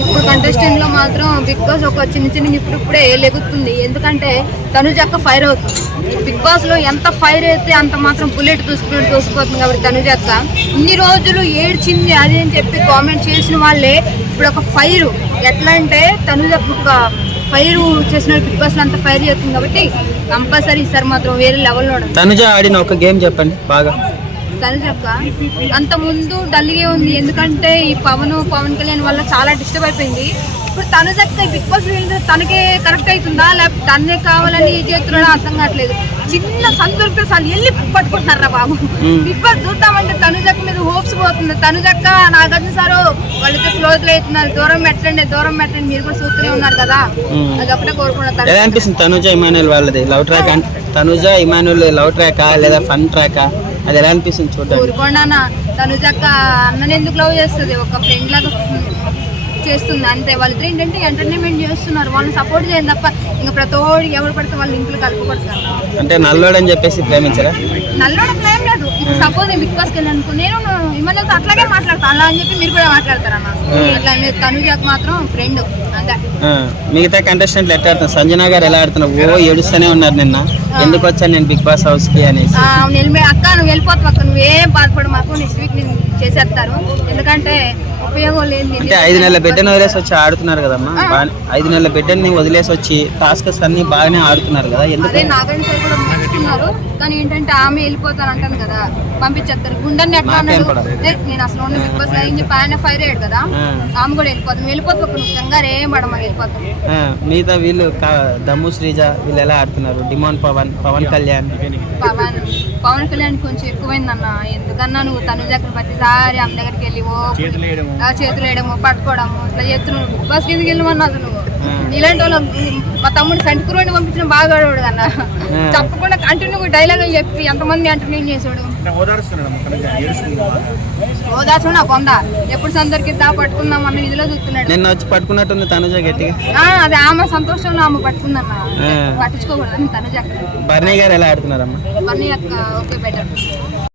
ఇప్పుడు కంటెస్టెంట్ లో మాత్రం బిగ్ బాస్ ఒక చిన్న ఇప్పుడే లెగుతుంది. ఎందుకంటే తనుజక్క ఫైర్ అవుతుంది. బిగ్ బాస్ లో ఎంత ఫైర్ అయితే అంత మాత్రం బుల్లెట్ దూసుకుపోతుంది. కాబట్టి తనుజక్క ఇన్ని రోజులు ఏడ్చింది అది అని చెప్పి కామెంట్ చేసిన వాళ్ళే ఇప్పుడు ఒక ఫైర్. ఎట్లా అంటే తనుజక్క ఒక ఫైర్ చేసిన బిగ్ బాస్ లో అంత ఫైర్ చేస్తుంది. కాబట్టి కంపల్సరీ ఈసారి మాత్రం వేరే లెవెల్లో. తనుజ ఆడిన ఒక గేమ్ చెప్పండి బాగా. తనుజక్క అంత ముందు డల్గా ఉంది. ఎందుకంటే ఈ పవన్ కళ్యాణ్ వల్ల చాలా డిస్టర్బ్ అయిపోయింది. ఇప్పుడు తనుజక్క బిగ్ బాస్ తనకే కరెక్ట్ అవుతుందా లేకపోతే తనకే కావాలని చేస్తున్నాడో అర్థం కావట్లేదు. చిన్న సందర్భం సార్లు వెళ్ళి పట్టుకుంటున్నారా బాబు. బిగ్ బాస్ చూద్దామంటే తనుజక్క మీద హోప్స్ పోతుంది. తనుజక్క నాగార్జున సారు వాళ్ళతో క్లోజ్ అవుతున్నారు. దూరం పెట్టండి మీరు కూడా చూస్తూనే ఉన్నారు కదా. అది ఒకటే కోరుకున్నారు. ఎలా అనిపిస్తుంది తనుజ ఇమానుయల్ వాళ్ళది love track? Tanuja Emmanuel love ట్రాకా లేదా ఫన్ ట్రాకా? అది ఎలా అనిపిస్తుంది చూడండి. ఊరుకోండి తనుజక్క అన్నని ఎందుకు లవ్ చేస్తుంది? ఒక ఫ్రెండ్ లాగా చేస్తుంది అంతే. వాళ్ళిద్దరు ఏంటంటే ఎంటర్టైన్మెంట్ చేస్తున్నారు. వాళ్ళని సపోర్ట్ చేయండి తప్ప ఇంకా ప్రతోడు ఎవరు పడితే వాళ్ళ ఇంట్లో కలుపుకొడుతున్నారు. అంటే నల్లోడని చెప్పేసి ప్రేమించరా? నల్లోడ ప్రేమ లేదు. ఇప్పుడు సపోజ్ నేను బిగ్ బాస్కి వెళ్ళాను, నేను ఇమ్మలతో అట్లాగే మాట్లాడతాను. అలా అని చెప్పి మీరు కూడా మాట్లాడతారన్న. అట్లా తనుజకు మాత్రం ఫ్రెండ్ అంతే. మిగతా కంటెస్టెంట్లు ఎట్లా ఆడుతున్నారు? సంజన గారు ఎలా ఆడుతున్నారు? ఏడుస్తూనే ఉన్నారు నిన్న, ఎందుకు వచ్చాను నేను బిగ్ బాస్ హౌస్ కి అనేసి. అక్క నువ్వు వెళ్ళిపోతావు అక్క, నువ్వేం బాధపడు, మాకు నెక్స్ట్ వీక్ నేను చేసేస్తారు. ఎందుకంటే ఉపయోగం లేదు. అంటే 5 నెలల బిడ్డను వదిలేసి వచ్చి ఆడుతున్నారు కదమ్మా. 5 నెలల బిడ్డని వదిలేసి వచ్చి టాస్క్స్ అన్ని బాగానే ఆడుతున్నారు కదా. అదే నాగార్జున సార్ కూడా మెచ్చుకున్నారు. కానీ ఏంటంటే ఆమె వెళ్ళిపోతాను అంటాను కదా, పంపించేస్తారు. గుండెని ఎట్లా అన్నాడు, నేను అసలు ఉన్న బిగ్ బాస్ అని చెప్పి ఆయన ఫైర్ అయ్యాడు కదా. ఆమె కూడా వెళ్ళిపోతాను నువ్వు కంగారు ఏం పడమా వెళ్ళిపోతాను. మిగతా వీళ్ళు దమ్ము శ్రీజ వీళ్ళు ఎలా ఆడుతున్నారు? డిమాండ్ పవన్ కళ్యాణ్ కళ్యాణ్ కొంచెం ఎక్కువైందన్న. ఎందుకన్నా నువ్వు తనుజక్క ప్రతిసారి ఆమె దగ్గరికి వెళ్ళి చేతులు వేయడము పట్టుకోవడము ఇట్లా చేస్తున్నావు. బిగ్ బాస్ కిందకి వెళ్ళమన్నది నువ్వు. ఇలాంటి వాళ్ళు మా తమ్ముడు సంటికురుని పంపించిన బాగా ఆడవాడు కన్నా. తప్పకుండా కంటిన్యూ డైలాగులు చెప్పి ఎంతమంది ఎంటర్టైన్ చేసాడు. ఓదార్చు నా పొంద ఎప్పుడు సందర్కిద్దా పట్టుకుందాం అన్న ఇదిలో చూస్తున్నాడు. నిన్న వచ్చి పట్టుకున్నట్టుంది తనుజ గట్టిగా. అది ఆమె సంతోషంలో ఆమె పట్టుకుందన్న. పట్టించుకోకూడదని తనుజ. బర్నీ గారు ఎలా ఆడుతున్నారమ్మా? బర్నీ అక్క ఓకే బెటర్.